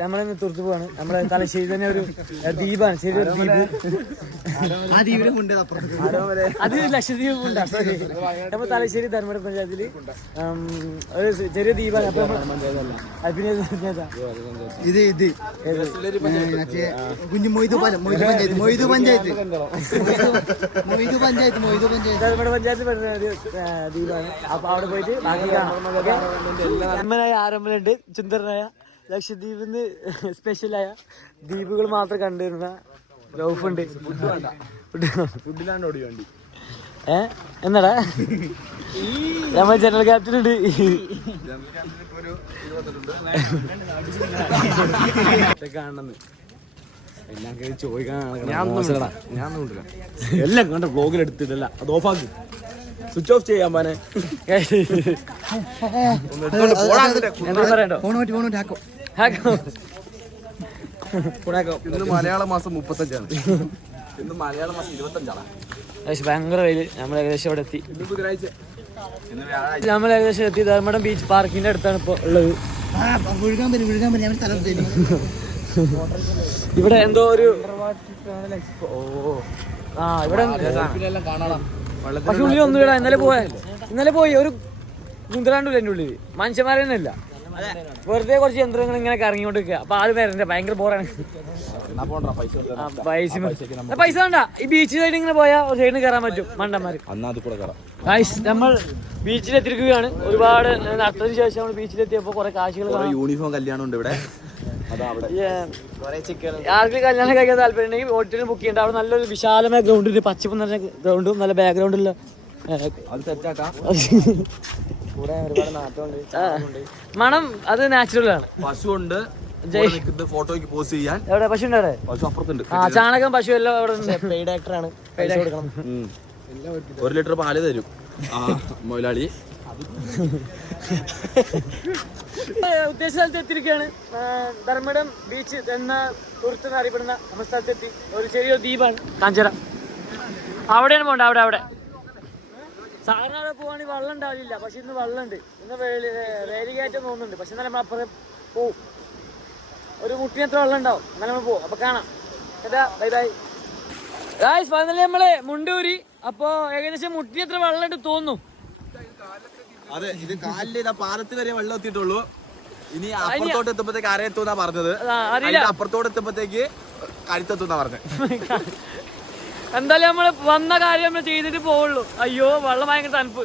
നമ്മളിന്ന് തുറത്തു പോവാണ്. നമ്മളെ തലശ്ശേരി തന്നെ ഒരു ദ്വീപാണ്, ചെറിയൊരു ദ്വീപ്. അത് ലക്ഷദ്വീപ് ഉണ്ട്. അപ്പൊ തലശ്ശേരി ധർമ്മട പഞ്ചായത്തില് ഒരു ചെറിയ ദ്വീപാണ്. അപ്പൊ ധർമ്മട പഞ്ചായത്ത് പറഞ്ഞ ഒരു ദ്വീപാണ്. അപ്പൊ അവിടെ പോയിട്ട് ബാക്കി കാണാം. ആരംഭമുണ്ട് സുന്ദരനായ ലക്ഷദ്വീപിന്ന് സ്പെഷ്യലായ ദ്വീപുകൾ മാത്രം കണ്ടുവരുന്ന ലൗഫുണ്ട്. എന്നാടാ നമ്മൾ ജനറൽ ക്യാപ്റ്റൻ ഉണ്ട്. കാണണമെന്ന് എല്ലാം ചോദിക്കാൻ എല്ലാം കണ്ട ബ്ലോഗിൽ എടുത്തിട്ടല്ല, അത് ഓഫാക്കി സ്വിച്ച് ഓഫ് ചെയ്യാൻ പാനെ. ഇന്ന് മലയാള മാസം 35ആണ്. ഇന്ന് മലയാള മാസം 25ആണ്. ഭയങ്കര വെയില്. നമ്മൾ ഏകദേശം ഇവിടെ എത്തി. നമ്മൾ ഏകദേശം എത്തി. ധർമ്മടം ബീച്ച് പാർക്കിന്റെ അടുത്താണ് ഇപ്പൊ ഉള്ളത്. ഇവിടെ എന്തോ ഒരു ഇവിടെ പക്ഷെ ഉള്ളിൽ ഒന്നും ഇടാ. ഇന്നലെ പോയി ഒരു കുന്തരാണ്ടില്ല എൻ്റെ ഉള്ളിൽ. മനുഷ്യന്മാരെ തന്നെ ഇല്ല, വെറുതെ കുറച്ച് യന്ത്രങ്ങൾ ഇങ്ങനെ കറങ്ങിക്കൊണ്ട് നിൽക്കുക. അപ്പൊ ആര് പേരന്റെ ഭയങ്കര ബോറാണ്. പൈസ വേണ്ട. ഈ ബീച്ച് സൈഡ് ഇങ്ങനെ പോയാൽ ഒരു സൈഡിന് കയറാൻ പറ്റും മണ്ടന്മാര്. നമ്മൾ ബീച്ചിലെത്തിരിക്കുകയാണ്. ഒരുപാട് നടത്തതിന് ശേഷം നമ്മൾ ബീച്ചിലെത്തിയപ്പോ കുറെ കാശുകൾ, യൂണിഫോം കല്യാണം ഉണ്ട് ഇവിടെ. ആർക്ക് കല്യാണം കഴിക്കാൻ താല്പര്യം ഉണ്ടെങ്കിൽ ഹോട്ടലിൽ ബുക്ക് ചെയ്യേണ്ട. അവിടെ നല്ലൊരു വിശാലമായ ഗ്രൗണ്ട്, പച്ചപ്പ് നിറഞ്ഞ ഗ്രൗണ്ടും നല്ല ബാക്ക്ഗ്രൗണ്ടുള്ള മണം. അത് നാച്ചുറൽ ആണ്. പശുണ്ട്, ഫോട്ടോയ്ക്ക് പോസ്റ്റ് ചെയ്യാൻ. എവിടെ പശു ഉണ്ട്? അവിടെ പശു അപ്പുറത്തുണ്ട്. ചാണകം പശു എല്ലാം അവിടെ പെയ്ഡ് ആക്ടറാണ്. 1 ലിറ്റർ പാല് തരും മൊയിലാളി. ഉദ്ദേശ സ്ഥലത്ത് എത്തിയിരിക്കുകയാണ്. ധർമ്മടം ബീച്ച് എന്ന ടൂറിസ്റ്റ് അറിയപ്പെടുന്ന നമ്മുടെ സ്ഥലത്തെത്തി. ഒരു ചെറിയൊരു ദ്വീപാണ് കാഞ്ചിറ. അവിടെയാണ് പോകണ്ട. അവിടെ സാധാരണ അവിടെ പോവാണെങ്കിൽ വെള്ളം ഉണ്ടാവില്ല. പക്ഷെ ഇന്ന് വെള്ളമുണ്ട്. ഇന്ന് വേലികയറ്റം തോന്നുന്നുണ്ട്. പക്ഷെ എന്നാലും നമ്മൾ അപ്പുറം പോവും. ഒരു മുട്ടിനത്ര വെള്ളം ഉണ്ടാവും. എന്നാലും നമ്മൾ പോവും. അപ്പൊ കാണാം. Bye bye. ഫൈനലി നമ്മള് മുണ്ടൂരി. അപ്പൊ ഏകദേശം മുട്ടിനത്ര വെള്ളം ഉണ്ട് തോന്നുന്നു. അതെ, ഇത് കാലിൽ പാലത്ത് വരെ വെള്ളം എത്തിയിട്ടുള്ളൂ. ഇനി അപ്പുറത്തോട്ട് എത്തുമ്പോഴത്തേക്ക് അരയെത്തുന്നാ പറഞ്ഞത്. അപ്പുറത്തോട്ട് എത്തുമ്പോഴത്തേക്ക് കരുത്തെത്തുന്നാ പറഞ്ഞത്. എന്തായാലും നമ്മള് വന്ന കാര്യം നമ്മൾ ചെയ്തിട്ട് പോവുള്ളൂ. അയ്യോ വെള്ളം ഭയങ്കര തണുപ്പ്.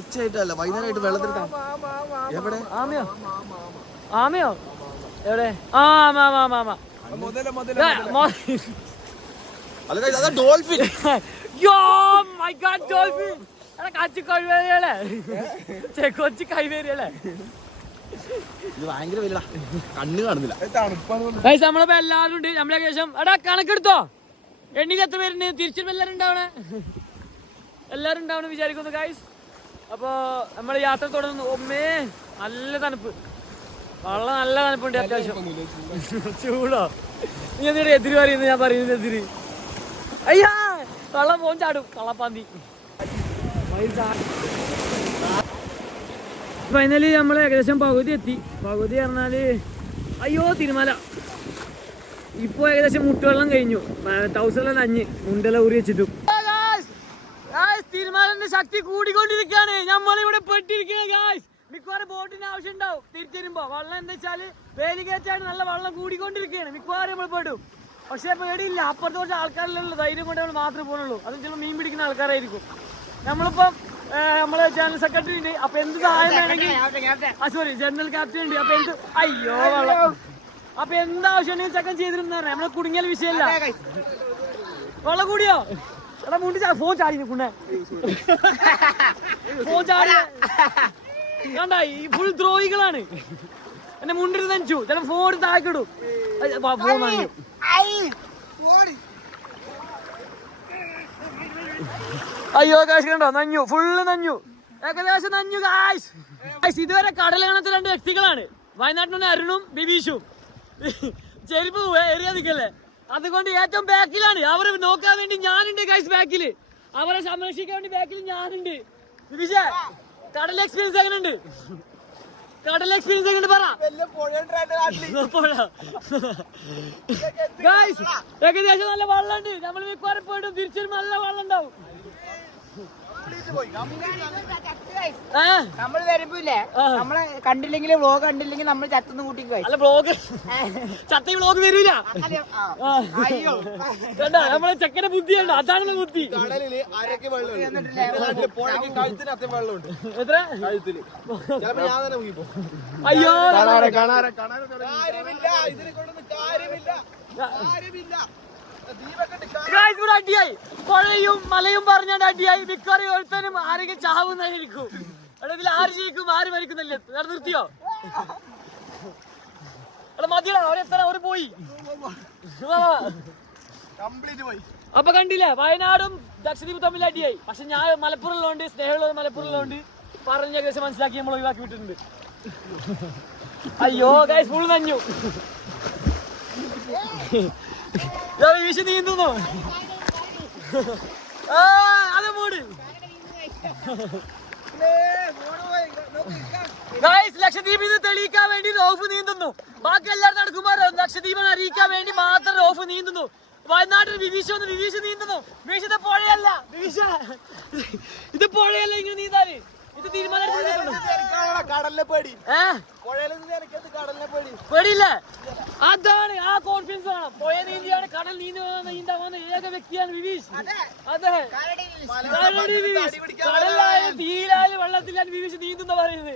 ഉച്ചയായിട്ടല്ല, വൈകുന്നേരമായിട്ട് വെള്ളത്തിൽ എവിടെ ആമയോ എവിടെ? ഡോൾഫിൻ. കൊച്ചി കൈവേരിയല്ലേ? ഭയങ്കര വലുതാ, കണ്ണ് കാണുന്നില്ല. നമ്മളിപ്പോ എല്ലാവരും ഉണ്ട്. നമ്മളെ ശേഷം എടാ കണക്കെടുത്തോ, എണ്ണിൽ എത്ര പേരുണ്ട്? തിരിച്ചും എല്ലാരും ഉണ്ടാവണം വിചാരിക്കുന്നു ഗൈസ്. അപ്പൊ നമ്മള് യാത്ര തുടങ്ങുന്നു. ഒമ്മേ നല്ല തണുപ്പ്, വെള്ളം നല്ല തണുപ്പുണ്ട്. അത്യാവശ്യം ചൂടോ? നീ എന്തിനാ എതിര് പറയുന്നത്? ഞാൻ പറയുന്നത് എതിര്. അയ്യാ വെള്ളം പോകാൻ ചാടും കള്ളപ്പാന്തി. ഫൈനലി നമ്മൾ ഏകദേശം പകുതി എത്തി. പകുതി പറഞ്ഞാല് അയ്യോ തിരുമല. ഇപ്പൊ ഏകദേശം മുട്ടുവെള്ളം കഴിഞ്ഞു. ടൗസറെല്ലാം നഞ്ഞ് മുണ്ടെല്ലാം ഊരി വെച്ചിട്ടു. തിരുമലന്റെ ശക്തി കൂടിക്കൊണ്ടിരിക്കുകയാണ്. നമ്മളിവിടെ പെട്ടിരിക്കുകയാണ്. മിക്കവാറും ബോട്ടിന്റെ ആവശ്യം ഉണ്ടാവും തിരിച്ചു വരുമ്പോ. വെള്ളം എന്താ വെച്ചാല് വേലികേറ്റാണ്, നല്ല വെള്ളം കൂടിക്കൊണ്ടിരിക്കുകയാണ്. മിക്കവാറും നമ്മൾ പെടും. പക്ഷെ പേടിയില്ല, അപ്പുറത്തെ കുറച്ച് ആൾക്കാരിലുള്ള ധൈര്യം കൊണ്ട് നമ്മൾ മാത്രമേ പോകുന്നുള്ളൂ. അതും ചില മീൻ പിടിക്കുന്ന ആൾക്കാരായിരിക്കും. നമ്മളിപ്പം നമ്മള് ജനറൽ സെക്രട്ടറി ഉണ്ട്. അപ്പൊ എന്ത് സഹായം വേണമെങ്കിൽ ജനറൽ ക്യാപ്റ്റൻ ഉണ്ട്. അപ്പൊ എന്ത് അയ്യോ വെള്ളം. അപ്പൊ എന്താവശ്യം ഉണ്ടെങ്കിൽ ചെക്കൻ ചെയ്തിരുന്ന നമ്മളെ കുടുങ്ങിയാൽ വിഷയമല്ല. വെള്ളം കൂടിയോ? എടാ മുണ്ടി ഫോൺ ചാടി നിൽക്കുന്നേ. ഫോൺ ചാടി കണ്ട, ഈ ഫുൾ ദ്രോഹികളാണ്. എന്നെ മുണ്ടിട്ട് നനച്ചു. ചില ഫോൺ താക്കിടും. ഫോൺ നനഞ്ഞു. അയ്യോ കാശ് കണ്ടോ, നഞ്ഞു, ഫുള്ള് നഞ്ഞു, ഏകദേശം നഞ്ഞു കാശ്. ഇതുവരെ കടൽ കാണാത്ത 2 വ്യക്തികളാണ്. വയനാട്ടിൽ അരുണും ബിബീഷും. ചെരുപ്പ് എറിയാതിക്കല്ലേ, അതുകൊണ്ട് ഏറ്റവും ബാക്കിലാണ്. അവരെ നോക്കാൻ വേണ്ടി ഞാനുണ്ട് ഗൈസ് ബാക്കില്. അവരെ സംരക്ഷിക്കാൻ വേണ്ടി ബാക്കിൽ ഞാനുണ്ട്. ബിബീഷേ കടൽ എക്സ്പീരിയൻസ് എങ്ങനെയുണ്ട്? കടൽ എക്സ്പീരിയൻസ് എങ്ങനെ പറ ഗൈസ് ഏകദേശം നല്ല വെള്ളമുണ്ട്. നമ്മൾ മിക്കവാറും പോയിട്ട് തിരിച്ചു നല്ല വെള്ളം ഉണ്ടാവും. നമ്മള് വരുമ്പില്ലേ നമ്മളെ കണ്ടില്ലെങ്കിൽ വ്ലോഗ് കണ്ടില്ലെങ്കിൽ നമ്മൾ ചത്തുന്ന് കൂട്ടിക്ക് അല്ല വ്ലോഗ് ചത്ത വ്ലോഗ് വരൂല. കണ്ടാ നമ്മളെ ചെക്കന്റെ ബുദ്ധിയുണ്ട്. അതാണ് ബുദ്ധി. എത്ര അയ്യോ അടിയായി. പുഴയും മലയും പറഞ്ഞാണ്ട് അടിയായി. മിക്കവാറും ഒരുത്തനും ആരെങ്കിലും ചാവുന്നതായിരിക്കും. ഇതിൽ ആര് ജയിക്കും ആര് മരിക്കുന്നില്ല. നിർത്തിയോ എടാ മതിയടാ. അവരെത്ര അവര് പോയി. അപ്പൊ കണ്ടില്ലേ വയനാടും ലക്ഷദ്വീപ് തമ്മിൽ അടിയായി. പക്ഷെ ഞാൻ മലപ്പുറമുള്ളതുകൊണ്ട് സ്നേഹമുള്ള മലപ്പുറമുള്ളതുകൊണ്ട് പറഞ്ഞ ഏകദേശം മനസ്സിലാക്കി നമ്മൾ ഒഴിവാക്കി വിട്ടിട്ടുണ്ട്. അയ്യോ ഗൈസ് ഫുൾ നഞ്ഞു. വീശി നീന്തുന്നു. അത് മൂട്. ലക്ഷദ്വീപിൽ നിന്ന് തെളിയിക്കാൻ വേണ്ടി റോഫ് നീന്തുന്നു. ബാക്കി എല്ലാവരും നടക്കുമ്പോൾ ലക്ഷദ്വീപിനെ അറിയിക്കാൻ വേണ്ടി മാത്രം റോഫ് നീന്തുന്നു. വയനാട്ടിൽ വിവീഷ നീന്തുന്നു. വിവീഷത്തെ പുഴയല്ല. വിവീഷ ഇത് പുഴയല്ല. ഇങ്ങനെ നീന്താല് ഇത് തീരുമാനം പേടിയില്ലേ? അതാണ് ആ കോൺഫിഡൻസ് വേണം. പുഴ നീന്തിയാണ് കടൽ നീന്താവുന്ന ഏക വ്യക്തിയാണ് വിവീഷ്. അതെ കടലായാലും തീരായാലും വെള്ളത്തിലാണ് വിവീഷ് നീന്തുന്ന പറയുന്നത്.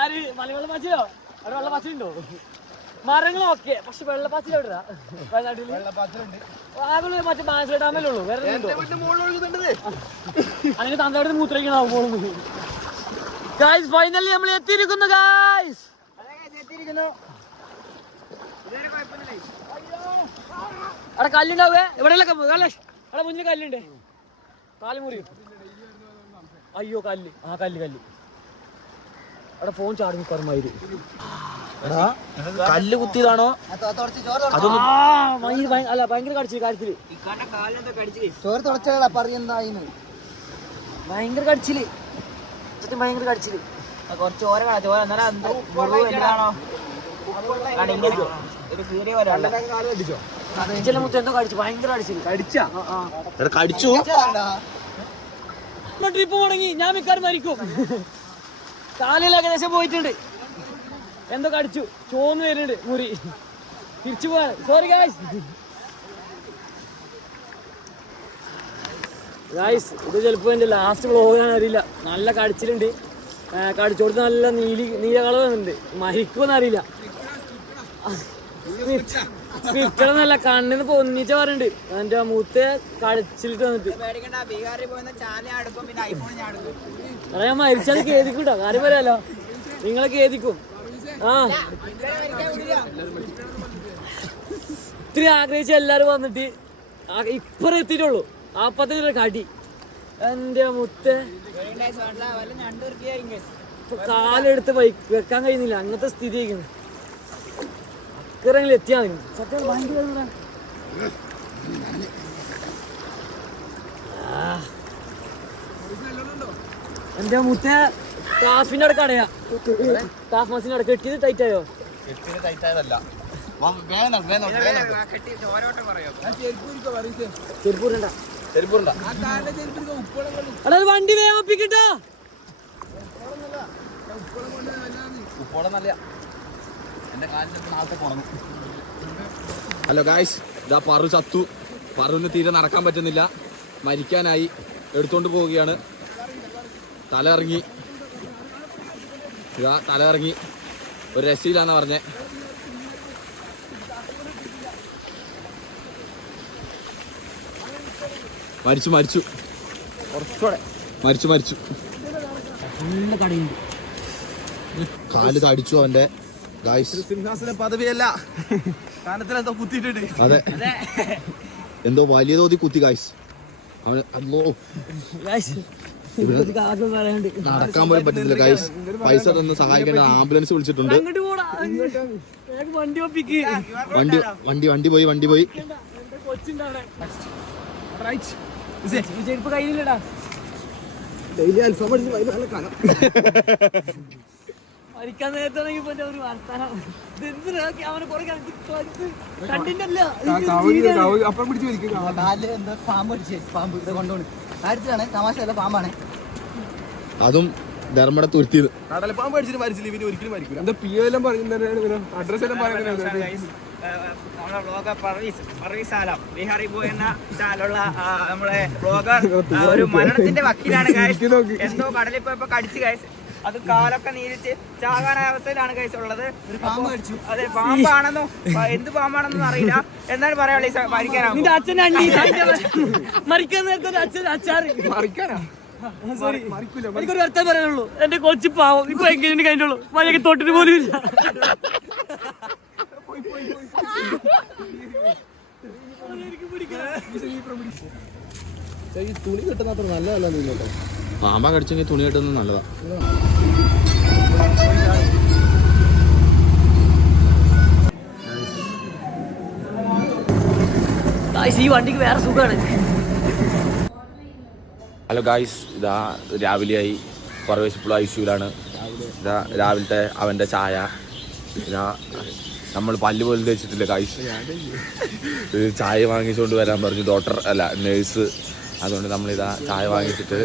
ആര് മലവെള്ളം പച്ചയോ? അവിടെ വെള്ളം പച്ചയുണ്ടോ? മരങ്ങളും ഒക്കെ. പക്ഷെ വെള്ളപ്പാച്ചിൽ എവിടാ വയനാട്ടില്? ആകെ മറ്റേ ബാൻസ ഡാമല്ലേ ഉള്ളൂ. വേറെ അങ്ങനെ തന്തവിടെ മൂത്രയ്ക്കണാവും പോകുന്നു. ഗായ്സ് ഫൈനലി നമ്മൾ എത്തിയിരിക്കുന്നു. ഗായ്സ് അവിടെ കല്ലുണ്ടാവേ. ഇവിടെ അവിടെ മുന്നിൽ കല്ലുണ്ട്. കാല് മുറിയും. അയ്യോ കല്ല്. ആ കല്ല് അവിടെ ഫോൺ ചാടി നിൽക്കാറുമായിര്. കല്ല് കുത്തിയതാണോ? അല്ല ഭയങ്കര കടിച്ചു കാര്യത്തില്. ഭയങ്കര കടിച്ചില്. ഭയങ്കര കടിച്ചില്. കുറച്ച് ഓരോ മുത്ത എന്തോ കടിച്ചു. ഭയങ്കര കടിച്ചില്. കടിച്ചു. ട്രിപ്പ് മുടങ്ങി. ഞാൻ മിക്കാറും മരിക്കും. കാലിൽ ഏകദേശം പോയിട്ടുണ്ട്. എന്തോ കടിച്ചു. ചോന്ന് വരുന്നുണ്ട് മുറി. തിരിച്ചു പോവാൻ. Sorry guys. ഇത് ചിലപ്പോ എന്റെ ലാസ്റ്റ് വ്ലോഗാൻ അറിയില്ല. നല്ല കടിച്ചിലുണ്ട്. കടിച്ചോടുത്ത് നല്ല നീല കളർ വന്നിട്ടുണ്ട്. മരിക്കുമെന്ന് അറിയില്ല. സ്വിഫ്റ്റെന്നല്ല കണ്ണിന്ന് പൊന്നിച്ച പറയുന്നുണ്ട്. എന്റെ മൂത്ത കടിച്ചിട്ട് വന്നിട്ട് ഞാൻ മരിച്ചാൽ കേദിക്കൂട്ടോ. കാര്യം പറയാലോ നിങ്ങളെ കേദിക്കും. ഇത്തിരി ആഗ്രഹിച്ച എല്ലാരും വന്നിട്ട് ഇപ്പറ എത്തിയിട്ടുള്ളൂ. അപ്പത്തെ കടി എന്റെ മുത്ത കാലെടുത്ത് വെക്കാൻ കഴിയുന്നില്ല. അങ്ങനത്തെ സ്ഥിതി ആയിരിക്കുന്നു. അക്കറെങ്കിലും എത്തിയാ മതി. സത്യം ഭയങ്കര എന്റെ മുത്ത കാഫിന്റെ അടുക്ക അടയാ. കാഫ് മസിന്റെ അടുക്ക കെട്ടിയത് ടൈറ്റ് ആയോ? വണ്ടി വേഗം ഒപ്പിക്കട്ടോ. ഹലോ ഗായ്സ്, ഇതാ പറു ചത്തു. പറുവിന് തീരെ നടക്കാൻ പറ്റുന്നില്ല. മരിക്കാനായി. എടുത്തോണ്ട് പോവുകയാണ്. തല ഇറങ്ങി. ഒരു രക്ഷയില്ലാന്നാ പറഞ്ഞേ. മരിച്ചു കാല് തടിച്ചു അവന്റെ. സിംഹാസന പദവിയല്ല, കാലത്തിലെന്തോ കുത്തിയിട്ടുണ്ട്. അതെ, എന്തോ വലിയ തോതി കുത്തി ഗായ്സ്. അവന് നടക്കാൻ പോലും പറ്റുന്നില്ല ഗായ്സ്. പൈസ തന്ന് സഹായിക്കേണ്ട ആംബുലൻസ് വിളിച്ചിട്ടുണ്ട്. വണ്ടി പോയി. ഡെയിലി അൽഫാം അടിച്ച് വൈകിട്ട് നല്ല കനം. മരിക്കാൻ നേരത്തെ ഒരു വർത്താനം അവനെ കുറെ കണ്ടിട്ടല്ല അപ്പുറം പിടിച്ച് വലിക്കും. കാലില് എന്തോ പാമ്പ് അടിച്ച് പാമ്പ് ഇത് കൊണ്ടുപോണ് കാര്യത്തിലാണ് തമാശയല്ല പാമ്പാണ്. അതും ധർമ്മട തുരുത്തിയത് കടലപ്പാമ്പ് അടിച്ചിട്ട് മരിച്ചില്ല ഇവന് ഒരിക്കലും മരിക്കില്ല. എന്താ പി എല്ലാം പറയുന്നത് അഡ്രസ് എല്ലാം പറയുന്നത് നമ്മളെ ബ്ലോഗർ പർവീസ് ആലം ബീഹാറിൽ പോയെന്ന ചാലുള്ള നമ്മളെ ബ്ലോഗർ ഒരു മരണത്തിന്റെ വക്കീലാണ് ഗൈസ്. എന്തോ കടലിൽ പോയപ്പോ കടിച്ച് ഗൈസ്. അത് കാലൊക്കെ നീരിച്ച് ചാകാനായ അവസ്ഥയിലാണ് ഗൈസ് ഉള്ളത്. അതെ പാമ്പാണെന്നോ എന്ത് പാമ്പാണെന്നൊന്നും അറിയില്ല. എന്നാലും പറയാനുള്ളത് മരിക്കാനാവും. നിന്റെ അച്ഛൻ മരിക്കാൻ നേരത്തെ അച്ഛൻ അച്ചാറ് മറിക്കാനാ സോറി എനിക്കൊരു വർത്താൻ പറയാനുള്ളൂ. എന്റെ കൊച്ചു പാവം ഇപ്പൊ എങ്ങനെ കഴിഞ്ഞുള്ളൂ. മഴയൊക്കെ തൊട്ടിട്ട് പോലും ഇല്ല. തുണി കെട്ടുന്ന അത്ര നല്ലതല്ല കേട്ടോ. പാമ്പ കടിച്ചെങ്കിൽ തുണി കെട്ടുന്നത് നല്ലതാ. ഈ വണ്ടിക്ക് വേറെ സുഖമാണ്. ഹലോ ഗായ്സ്, ഇതാ രാവിലെയായി. പർവേസ് ഇപ്പോൾ ഐസിയുലാണ്. ഇതാ രാവിലത്തെ അവൻ്റെ ചായ. ഇതാ നമ്മൾ പല്ല് പോലും തേച്ചിട്ടില്ല ഗായ്സ്. ചായ വാങ്ങിച്ചുകൊണ്ട് വരാൻ പറഞ്ഞു ഡോക്ടർ അല്ല നേഴ്സ്. അതുകൊണ്ട് നമ്മളിതാ ചായ വാങ്ങിച്ചിട്ട്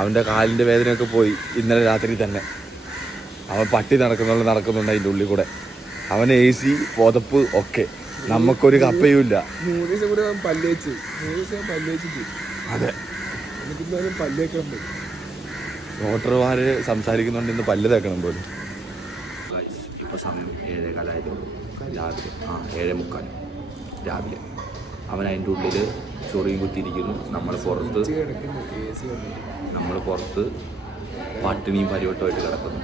അവൻ്റെ കാലിൻ്റെ വേദനയൊക്കെ പോയി ഇന്നലെ രാത്രി തന്നെ. അവൻ പട്ടി നടക്കുന്നുണ്ട് അതിൻ്റെ ഉള്ളിൽ കൂടെ. അവൻ AC പുതപ്പ് ഒക്കെ. നമുക്കൊരു കപ്പയുമില്ല. 3 ദിവസം കൂടെ പല്ലേച്ച് 3 ദിവസം പല്ലേച്ചിട്ട് അതെ പല്ലേക്കാൻ പോയി. ഡോക്ടർമാര് സംസാരിക്കുന്നുണ്ട് ഇന്ന് പല്ല് തേക്കണം പോലും. ഇപ്പോൾ സമയം 7:15 രാവിലെ 7:45 രാവിലെ. അവൻ അതിൻ്റെ ഉള്ളിൽ ചൊറിയും കുത്തിയിരിക്കുന്നു. നമ്മൾ പുറത്ത് പട്ടിണിയും പരിവട്ടമായിട്ട് കിടക്കുന്നു.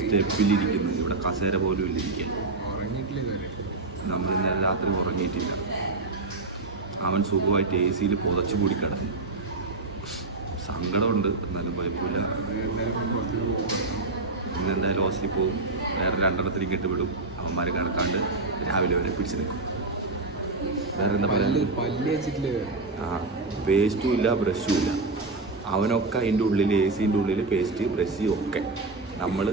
സ്റ്റെപ്പിലിരിക്കുന്നു. ഇവിടെ കസേര പോലും ഇല്ലിരിക്കാൻ. നമ്മൾ ഇന്നലെ രാത്രി ഉറങ്ങിയിട്ടില്ല. അവൻ സുഖമായിട്ട് AC പുതച്ചു കൂടി കിടന്നു. സങ്കടമുണ്ട്, എന്നാലും കുഴപ്പമില്ല. ഇന്നെന്തായാലും ഹോസ്റ്റലിൽ പോവും. വേറെ 2 കെട്ടുവിടും. അവന്മാർ കണക്കാണ്ട് രാവിലെ വരെ പിടിച്ചു നിൽക്കും. വേറെ എന്താ പറയുക, പേസ്റ്റും ഇല്ല ബ്രഷും ഇല്ല. അവനൊക്കെ അതിൻ്റെ ഉള്ളിൽ AC ഉള്ളിൽ പേസ്റ്റ് ബ്രഷ് ഒക്കെ. നമ്മൾ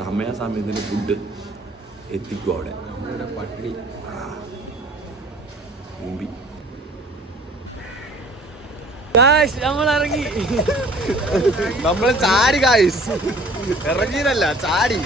സമയാസമയത്തിന് ഫുഡ് എത്തിക്കും അവിടെ. പട്ടിണി മുമ്പി നമ്മൾ ഇറങ്ങി. നമ്മൾ ചാടി ഗായ്സ്, ഇറങ്ങിയതല്ല ചാടി.